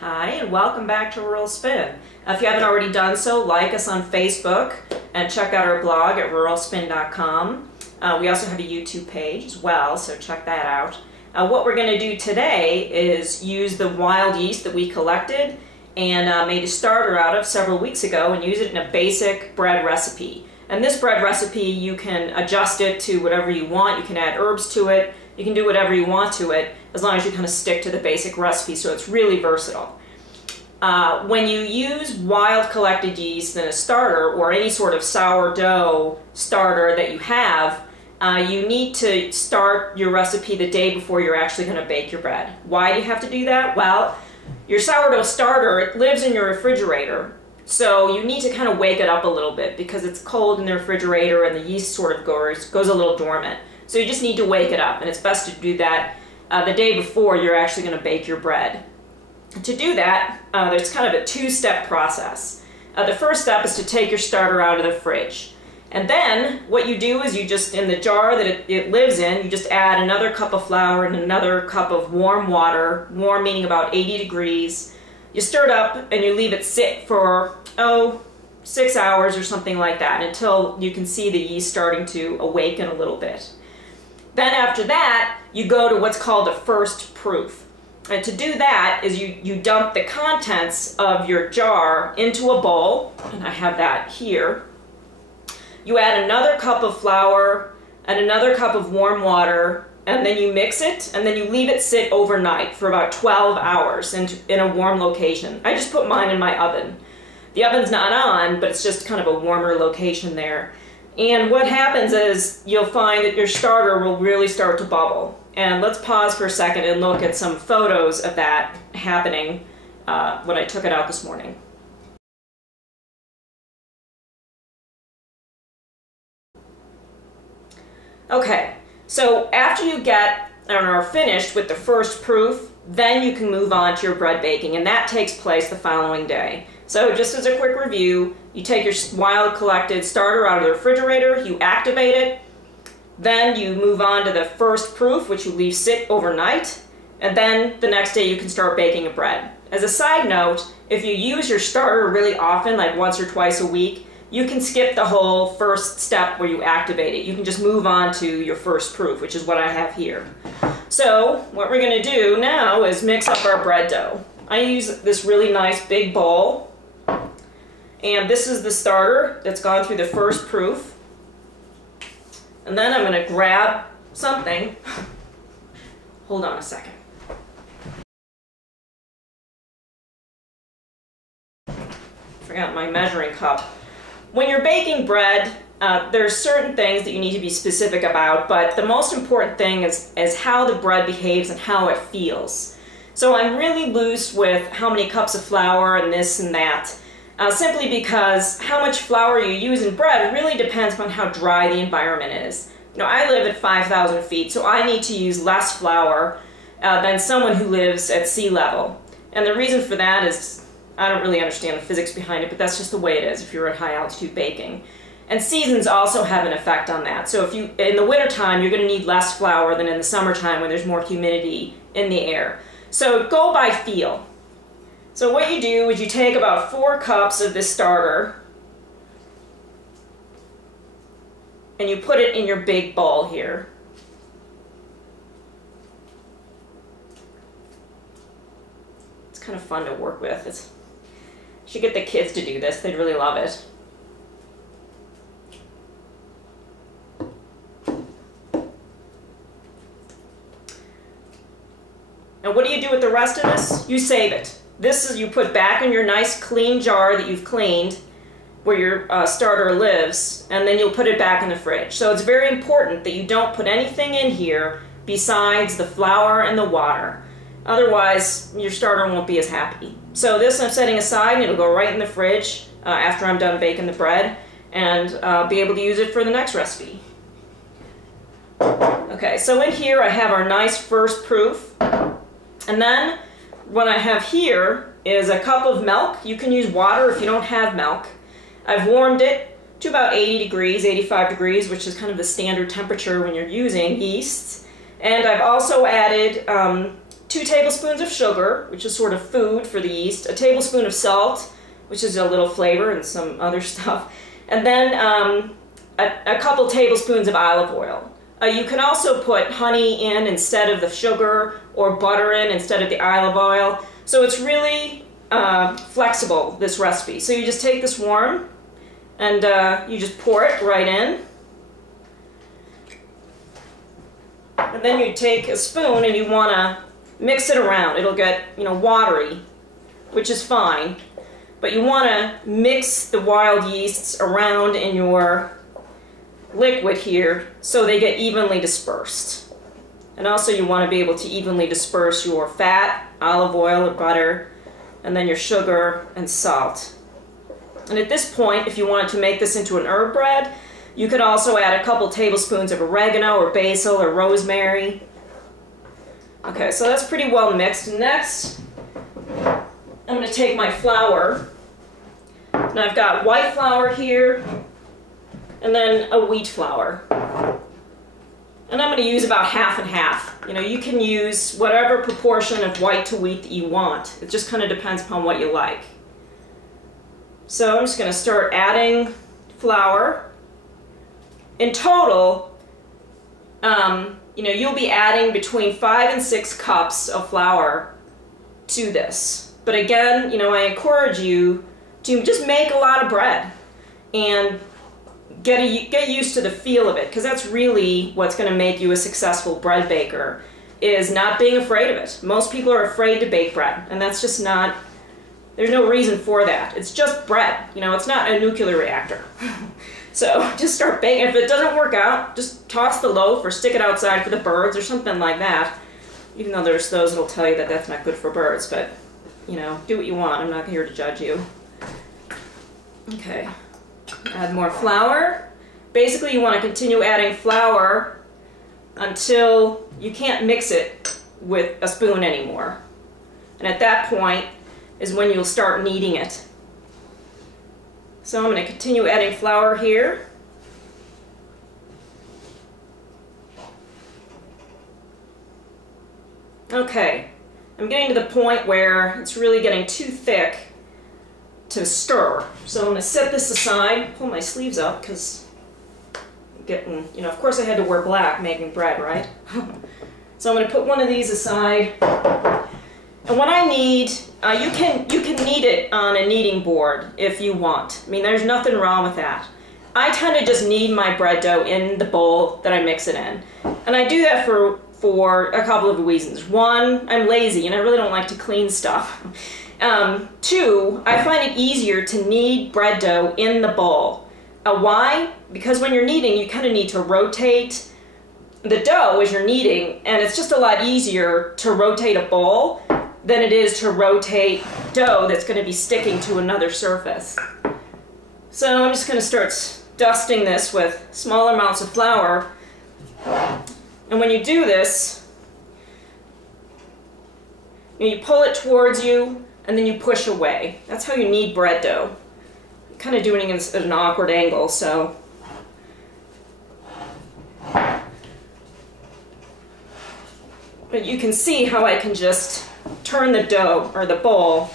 Hi, and welcome back to Rural Spin. If you haven't already done so, like us on Facebook and check out our blog at ruralspin.com. We also have a YouTube page as well, so check that out. What we're going to do today is use the wild yeast that we collected and made a starter out of several weeks ago and use it in a basic bread recipe. And this bread recipe, you can adjust it to whatever you want. You can add herbs to it. You can do whatever you want to it, as long as you kind of stick to the basic recipe, so it's really versatile. When you use wild collected yeast in a starter, or any sort of sourdough starter that you have, you need to start your recipe the day before you're actually going to bake your bread. Why do you have to do that? Well, your sourdough starter, it lives in your refrigerator, so you need to kind of wake it up a little bit because it's cold in the refrigerator and the yeast sort of goes a little dormant. So you just need to wake it up, and it's best to do that the day before you're actually going to bake your bread. To do that, there's kind of a two-step process. The first step is to take your starter out of the fridge. And then what you do is you just, in the jar that it lives in, you just add another cup of flour and another cup of warm water, warm meaning about 80 degrees. You stir it up and you leave it sit for, 6 hours or something like that, until you can see the yeast starting to awaken a little bit. Then after that, you go to what's called a first proof. And to do that is you dump the contents of your jar into a bowl, and I have that here. You add another cup of flour and another cup of warm water, and then you mix it, and then you leave it sit overnight for about 12 hours in a warm location. I just put mine in my oven. The oven's not on, but it's just kind of a warmer location there. And what happens is you'll find that your starter will really start to bubble. And let's pause for a second and look at some photos of that happening when I took it out this morning. Okay, so after you get and are finished with the first proof, then you can move on to your bread baking, and that takes place the following day. So just as a quick review, you take your wild collected starter out of the refrigerator, you activate it, then you move on to the first proof, which you leave sit overnight, and then the next day you can start baking a bread. As a side note, if you use your starter really often, like once or twice a week, you can skip the whole first step where you activate it. You can just move on to your first proof, which is what I have here. So what we're going to do now is mix up our bread dough. I use this really nice big bowl. And this is the starter that's gone through the first proof. And then I'm going to grab something. Hold on a second. Forgot my measuring cup. When you're baking bread, there's certain things that you need to be specific about, but the most important thing is how the bread behaves and how it feels. So I'm really loose with how many cups of flour and this and that. Simply because how much flour you use in bread really depends upon how dry the environment is. You know, I live at 5,000 feet, so I need to use less flour than someone who lives at sea level. And the reason for that is, I don't really understand the physics behind it, but that's just the way it is if you're at high altitude baking. And seasons also have an effect on that. So if you, in the wintertime, you're going to need less flour than in the summertime when there's more humidity in the air. So go by feel. So what you do is you take about 4 cups of this starter and you put it in your big bowl here. It's kind of fun to work with. You should get the kids to do this. They'd really love it. And what do you do with the rest of this? You save it. This is you put back in your nice clean jar that you've cleaned where your starter lives, and then you'll put it back in the fridge. So it's very important that you don't put anything in here besides the flour and the water. Otherwise, your starter won't be as happy. So this I'm setting aside, and it'll go right in the fridge after I'm done baking the bread, and I'll be able to use it for the next recipe. Okay, so in here I have our nice first proof, and then what I have here is a cup of milk. You can use water if you don't have milk. I've warmed it to about 80 degrees, 85 degrees, which is kind of the standard temperature when you're using yeast. And I've also added 2 tablespoons of sugar, which is sort of food for the yeast, a tablespoon of salt, which is a little flavor and some other stuff, and then a couple tablespoons of olive oil. You can also put honey in instead of the sugar, or butter in instead of the olive oil. So it's really flexible, this recipe. So you just take this warm and you just pour it right in. And then you take a spoon and you want to mix it around. It'll get, watery, which is fine. But you want to mix the wild yeasts around in your liquid here so they get evenly dispersed. And also you want to be able to evenly disperse your fat, olive oil or butter, and then your sugar and salt. And at this point, if you wanted to make this into an herb bread, you could also add a couple tablespoons of oregano or basil or rosemary. Okay, so that's pretty well mixed. Next, I'm going to take my flour, and I've got white flour here, and then a wheat flour. And I'm going to use about half and half. You can use whatever proportion of white to wheat that you want. It just kind of depends upon what you like. So I'm just going to start adding flour. In total, you'll be adding between 5 and 6 cups of flour to this. But again, I encourage you to just make a lot of bread and get used to the feel of it, because that's really what's going to make you a successful bread baker, is not being afraid of it. Most people are afraid to bake bread, and that's just not, there's no reason for that. It's just bread. It's not a nuclear reactor. So just start baking. If it doesn't work out, just toss the loaf or stick it outside for the birds or something like that. Even though there's those that'll tell you that that's not good for birds, but do what you want. I'm not here to judge you. Okay. Add more flour. Basically, you want to continue adding flour until you can't mix it with a spoon anymore. And at that point is when you'll start kneading it. So I'm going to continue adding flour here. Okay, I'm getting to the point where it's really getting too thick to stir. So I'm going to set this aside, pull my sleeves up, because I'm getting, of course I had to wear black making bread, right? So I'm going to put one of these aside. And what I need, you can knead it on a kneading board if you want. I mean, there's nothing wrong with that. I tend to just knead my bread dough in the bowl that I mix it in. And I do that for a couple of reasons. One, I'm lazy and I really don't like to clean stuff. 2, I find it easier to knead bread dough in the bowl. Why? Because when you're kneading, you kind of need to rotate the dough as you're kneading, and it's just a lot easier to rotate a bowl than it is to rotate dough that's going to be sticking to another surface. So I'm just going to start dusting this with small amounts of flour. And when you do this, you pull it towards you and then you push away. That's how you knead bread dough. I'm kind of doing it at an awkward angle, so. But you can see how I can just turn the dough or the bowl,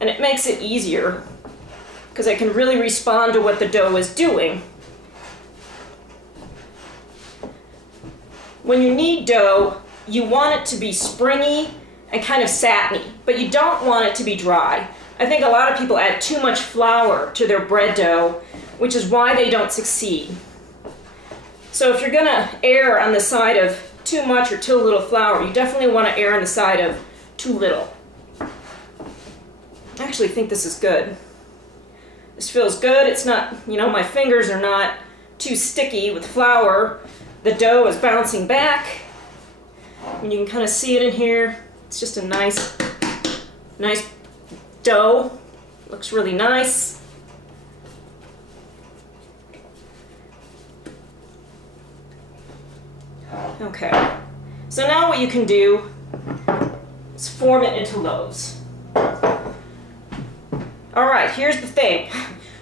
and it makes it easier because I can really respond to what the dough is doing. When you knead dough, you want it to be springy and kind of satiny, but you don't want it to be dry. I think a lot of people add too much flour to their bread dough, which is why they don't succeed. So if you're going to err on the side of too much or too little flour, you definitely want to err on the side of too little. I actually think this is good. This feels good. It's not, my fingers are not too sticky with flour. The dough is bouncing back. And you can kind of see it in here. It's just a nice dough. Looks really nice. Okay. So now what you can do is form it into loaves. Alright, here's the thing.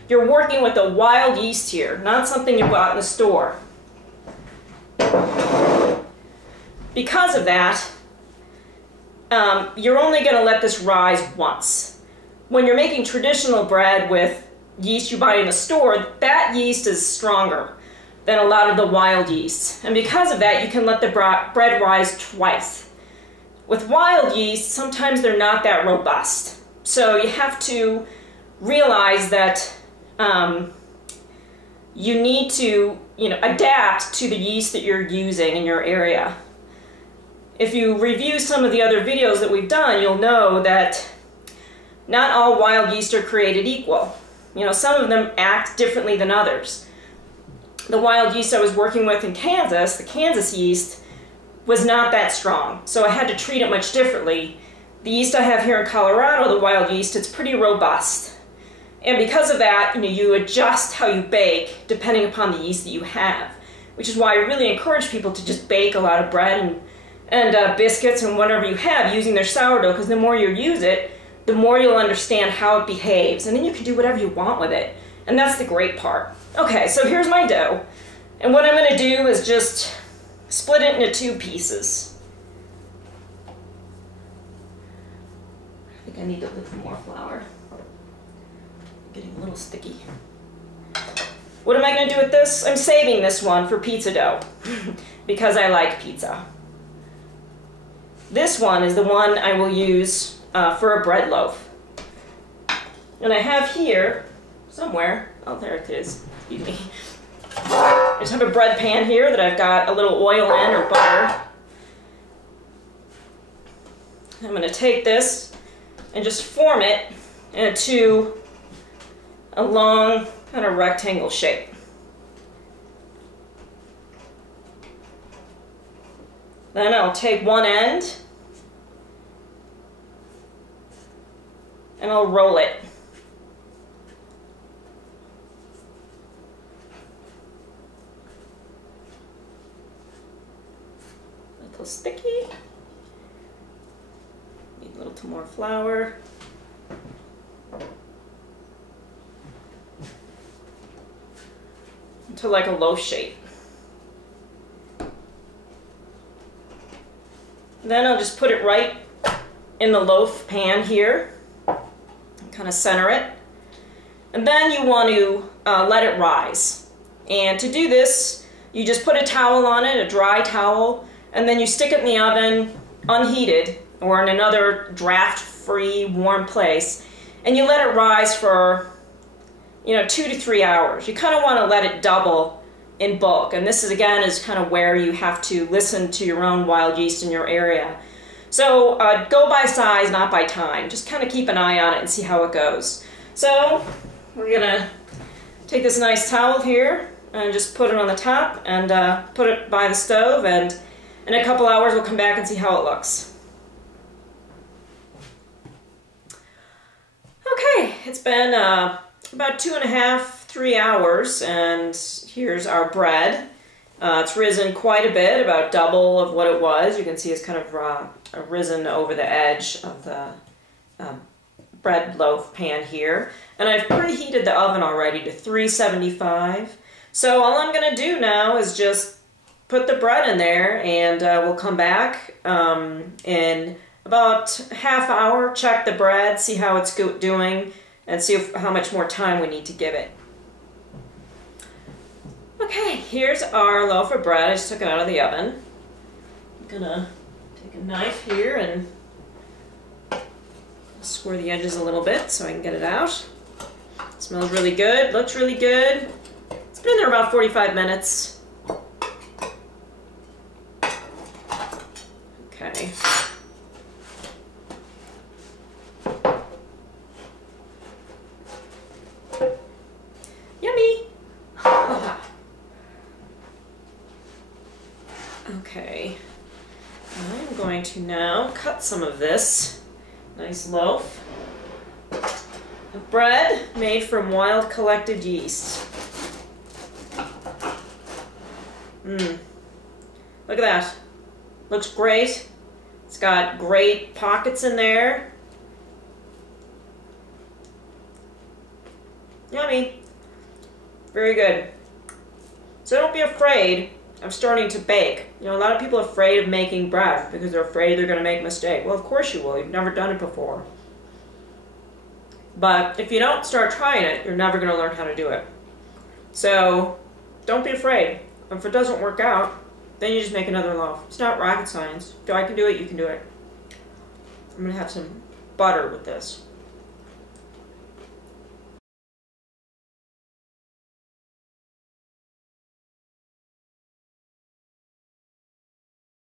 You're working with a wild yeast here, not something you bought in the store. Because of that, you're only going to let this rise once. When you're making traditional bread with yeast you buy in the store, that yeast is stronger than a lot of the wild yeast. And because of that, you can let the bread rise twice. With wild yeast, sometimes they're not that robust. So you have to realize that you need to, adapt to the yeast that you're using in your area. If you review some of the other videos that we've done, you'll know that not all wild yeast are created equal. Some of them act differently than others. The wild yeast I was working with in Kansas, the Kansas yeast, was not that strong, so I had to treat it much differently. The yeast I have here in Colorado, the wild yeast, it's pretty robust. And because of that, you adjust how you bake depending upon the yeast that you have, which is why I really encourage people to just bake a lot of bread and biscuits and whatever you have using their sourdough, because the more you use it, the more you'll understand how it behaves, and then you can do whatever you want with it. And that's the great part. Okay, so here's my dough. And what I'm going to do is just split it into 2 pieces. I think I need a little more flour. Getting a little sticky. What am I going to do with this? I'm saving this one for pizza dough because I like pizza. This one is the one I will use for a bread loaf. And I have here, somewhere, oh there it is, excuse me. I just have a bread pan here that I've got a little oil in, or butter. I'm going to take this and just form it into a long kind of rectangle shape. Then I'll take one end and I'll roll it. A little sticky. Need a little more flour. To like a loaf shape. Then I'll just put it right in the loaf pan here, kind of center it, and then you want to let it rise. And to do this, you just put a towel on it, a dry towel, and then you stick it in the oven unheated or in another draft-free warm place, and you let it rise for 2 to 3 hours. You kind of want to let it double in bulk, and this is again is kind of where you have to listen to your own wild yeast in your area. So go by size, not by time. Just kind of keep an eye on it and see how it goes. So we're gonna take this nice towel here and just put it on the top and put it by the stove, and in a couple hours we'll come back and see how it looks. Okay, it's been about 2.5, 3 hours, and here's our bread. It's risen quite a bit, about double of what it was. You can see it's kind of risen over the edge of the bread loaf pan here. And I've preheated the oven already to 375. So all I'm going to do now is just put the bread in there, and we'll come back in about half hour, check the bread, see how it's doing, and see how much more time we need to give it. Okay, here's our loaf of bread. I just took it out of the oven. I'm gonna take a knife here and score the edges a little bit so I can get it out. It smells really good, looks really good. It's been in there about 45 minutes. Okay. Yummy! Okay, I'm going to now cut some of this nice loaf of bread made from wild collected yeast. Look at that. Looks great. It's got great pockets in there. Yummy. Very good. So don't be afraid I'm starting to bake. You know, a lot of people are afraid of making bread because they're afraid they're going to make a mistake. Well, of course you will. You've never done it before. But if you don't start trying it, you're never going to learn how to do it. So don't be afraid. If it doesn't work out, then you just make another loaf. It's not rocket science. If I can do it, you can do it. I'm going to have some butter with this.